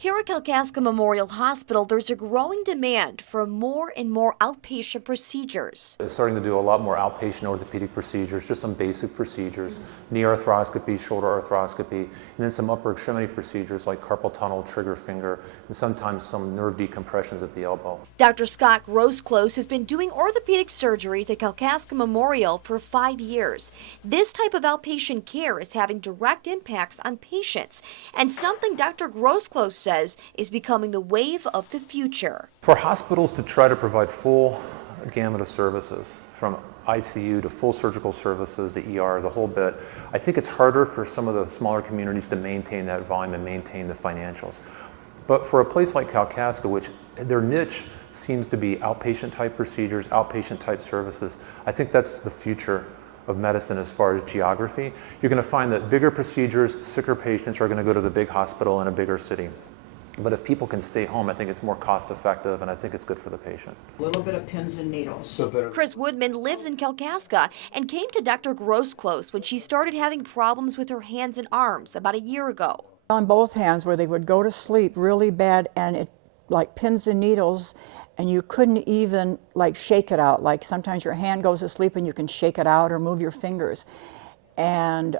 Here at Kalkaska Memorial Hospital, there's a growing demand for more and more outpatient procedures. They're starting to do a lot more outpatient orthopedic procedures, just some basic procedures, knee arthroscopy, shoulder arthroscopy, and then some upper extremity procedures like carpal tunnel, trigger finger, and sometimes some nerve decompressions at the elbow. Dr. Scott Grosclose has been doing orthopedic surgeries at Kalkaska Memorial for 5 years. This type of outpatient care is having direct impacts on patients, and something Dr. Grosclose says is becoming the wave of the future. For hospitals to try to provide full gamut of services, from ICU to full surgical services to ER, the whole bit, I think it's harder for some of the smaller communities to maintain that volume and maintain the financials. But for a place like Kalkaska, which their niche seems to be outpatient type procedures, outpatient type services, I think that's the future of medicine as far as geography. You're going to find that bigger procedures, sicker patients are going to go to the big hospital in a bigger city. But if people can stay home, I think it's more cost effective, and I think it's good for the patient. A little bit of pins and needles. Chris Woodman lives in Kalkaska and came to Dr. Grosclose when she started having problems with her hands and arms about a year ago. On both hands, where they would go to sleep really bad, and it like pins and needles, and you couldn't even like shake it out. Like sometimes your hand goes to sleep and you can shake it out or move your fingers. And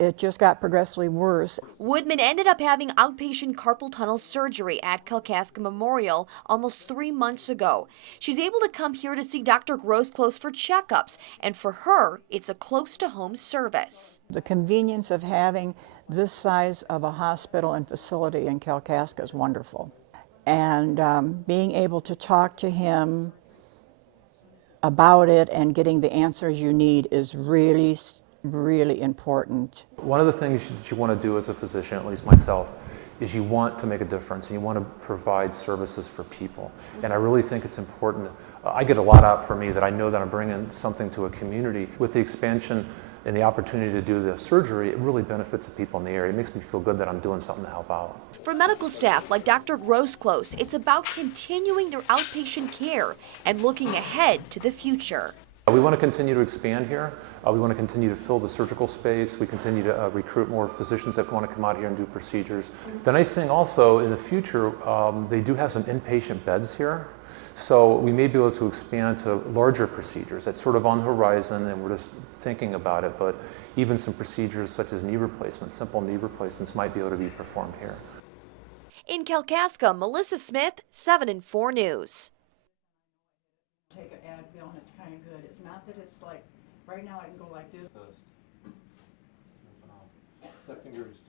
it just got progressively worse. Woodman ended up having outpatient carpal tunnel surgery at Kalkaska Memorial almost 3 months ago. She's able to come here to see Dr. Grosclose for checkups, and for her, it's a close-to-home service. The convenience of having this size of a hospital and facility in Kalkaska is wonderful. And being able to talk to him about it and getting the answers you need is really important. One of the things that you want to do as a physician, at least myself, is you want to make a difference and you want to provide services for people. And I really think it's important. I get a lot out for me that I know that I'm bringing something to a community. With the expansion and the opportunity to do the surgery, it really benefits the people in the area. It makes me feel good that I'm doing something to help out. For medical staff like Dr. Grosclose, it's about continuing their outpatient care and looking ahead to the future. We want to continue to expand here. We want to continue to fill the surgical space. We continue to recruit more physicians that want to come out here and do procedures. The nice thing also in the future, they do have some inpatient beds here. So we may be able to expand to larger procedures. That's sort of on the horizon, and we're just thinking about it. But even some procedures such as knee replacements, simple knee replacements, might be able to be performed here. In Kalkaska, Melissa Smith, 7 and 4 News. Take an Advil and it's kind of good. It's not that it's like, right now I can go like this. That finger is